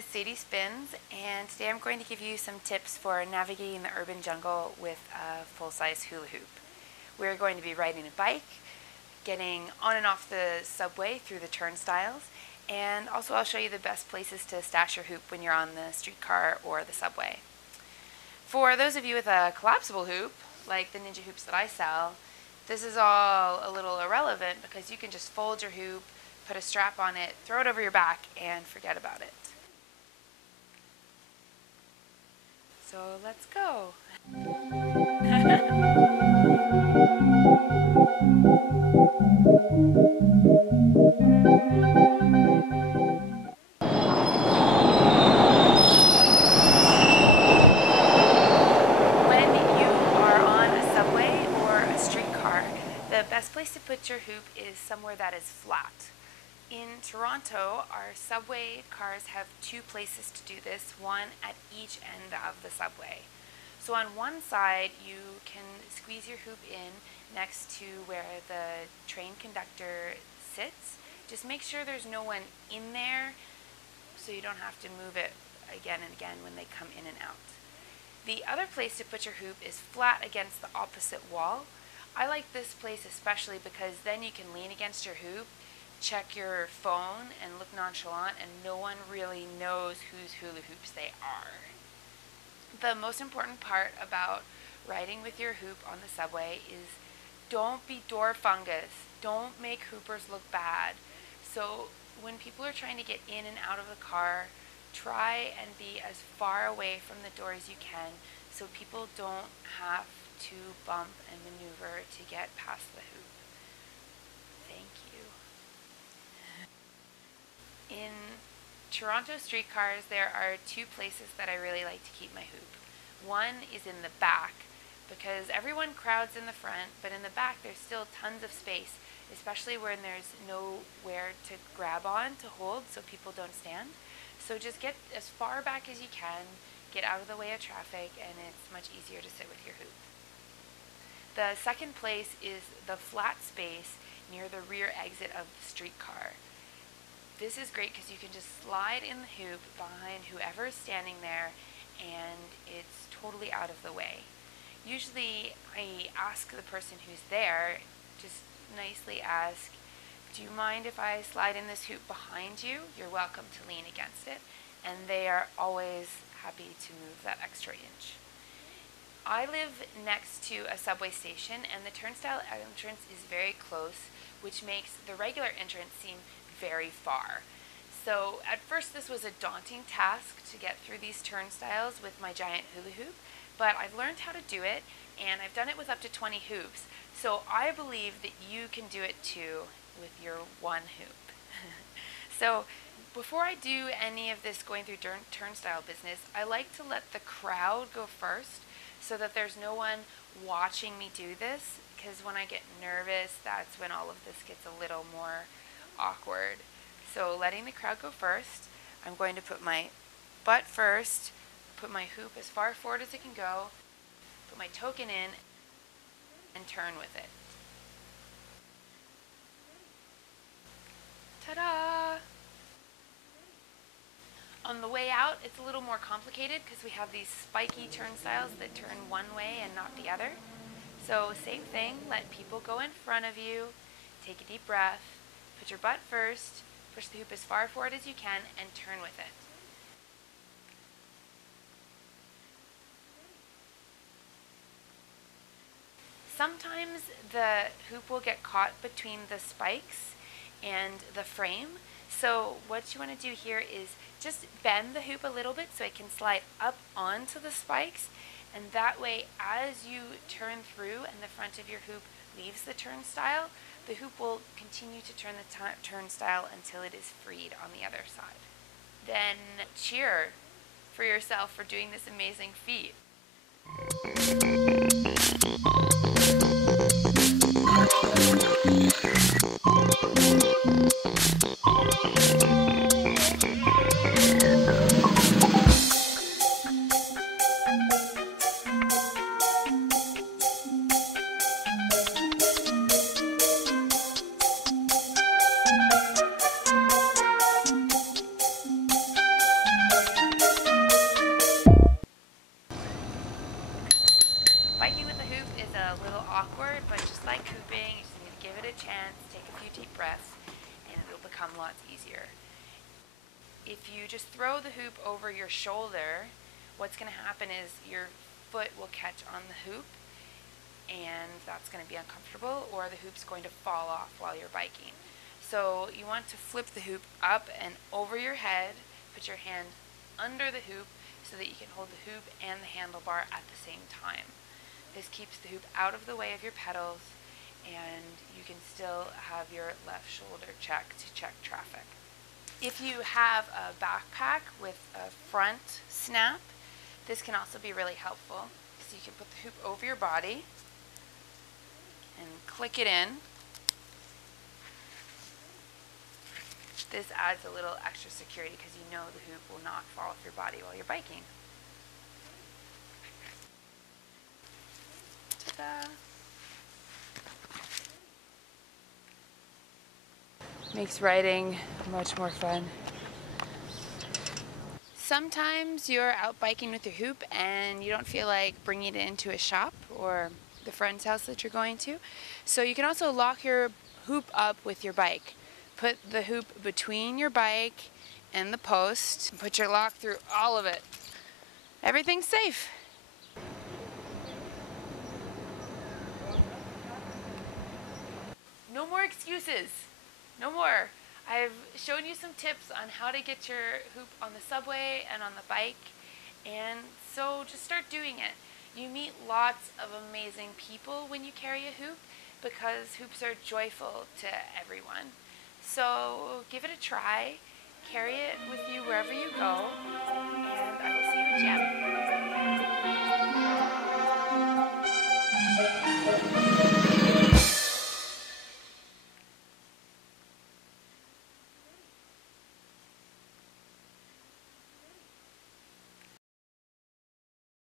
is Sadie Spins, and today I'm going to give you some tips for navigating the urban jungle with a full-size hula hoop. We're going to be riding a bike, getting on and off the subway through the turnstiles, and also I'll show you the best places to stash your hoop when you're on the streetcar or the subway. For those of you with a collapsible hoop, like the Ninja hoops that I sell, this is all a little irrelevant because you can just fold your hoop, put a strap on it, throw it over your back, and forget about it. So let's go. When you are on a subway or a streetcar, the best place to put your hoop is somewhere that is flat. In Toronto, our subway cars have two places to do this, one at each end of the subway. So on one side, you can squeeze your hoop in next to where the train conductor sits. Just make sure there's no one in there so you don't have to move it again and again when they come in and out. The other place to put your hoop is flat against the opposite wall. I like this place especially because then you can lean against your hoop, check your phone, and look nonchalant, and no one really knows whose hula hoops they are. The most important part about riding with your hoop on the subway is don't be door fungus. Don't make hoopers look bad. So when people are trying to get in and out of the car, try and be as far away from the door as you can so people don't have to bump and maneuver to get past the hoop. Thank you. In Toronto streetcars, there are two places that I really like to keep my hoop. One is in the back, because everyone crowds in the front, but in the back there's still tons of space, especially when there's nowhere to grab on to hold so people don't stand. So just get as far back as you can, get out of the way of traffic, and it's much easier to sit with your hoop. The second place is the flat space near the rear exit of the streetcar. This is great because you can just slide in the hoop behind whoever is standing there, and it's totally out of the way. Usually I ask the person who's there, just nicely ask, do you mind if I slide in this hoop behind you? You're welcome to lean against it, and they are always happy to move that extra inch. I live next to a subway station, and the turnstile entrance is very close, which makes the regular entrance seem very far. So at first this was a daunting task to get through these turnstiles with my giant hula hoop, but I've learned how to do it, and I've done it with up to 20 hoops. So I believe that you can do it too with your one hoop. So before I do any of this going through turnstile business, I like to let the crowd go first so that there's no one watching me do this, because when I get nervous, that's when all of this gets a little more awkward. So letting the crowd go first, I'm going to put my butt first, put my hoop as far forward as it can go, put my token in, and turn with it. Ta-da! On the way out, it's a little more complicated because we have these spiky turnstiles that turn one way and not the other. So same thing, let people go in front of you, take a deep breath, put your butt first, push the hoop as far forward as you can, and turn with it. Sometimes the hoop will get caught between the spikes and the frame. So what you want to do here is just bend the hoop a little bit so it can slide up onto the spikes, and that way as you turn through and the front of your hoop leaves the turnstile, the hoop will continue to turn the turnstile until it is freed on the other side. Then cheer for yourself for doing this amazing feat. you just throw the hoop over your shoulder, what's going to happen is your foot will catch on the hoop, and that's going to be uncomfortable, or the hoop's going to fall off while you're biking. So you want to flip the hoop up and over your head, put your hand under the hoop so that you can hold the hoop and the handlebar at the same time. This keeps the hoop out of the way of your pedals, and you can still have your left shoulder check to check traffic. If you have a backpack with a front snap, this can also be really helpful. So you can put the hoop over your body and click it in. This adds a little extra security because you know the hoop will not fall off your body while you're biking. Ta-da! Makes riding much more fun. Sometimes you're out biking with your hoop and you don't feel like bringing it into a shop or the friend's house that you're going to. So you can also lock your hoop up with your bike. Put the hoop between your bike and the post and put your lock through all of it. Everything's safe. No more excuses. No more. I've shown you some tips on how to get your hoop on the subway and on the bike, and so just start doing it. You meet lots of amazing people when you carry a hoop because hoops are joyful to everyone. So give it a try, carry it with you wherever you go, and I will see you at gym.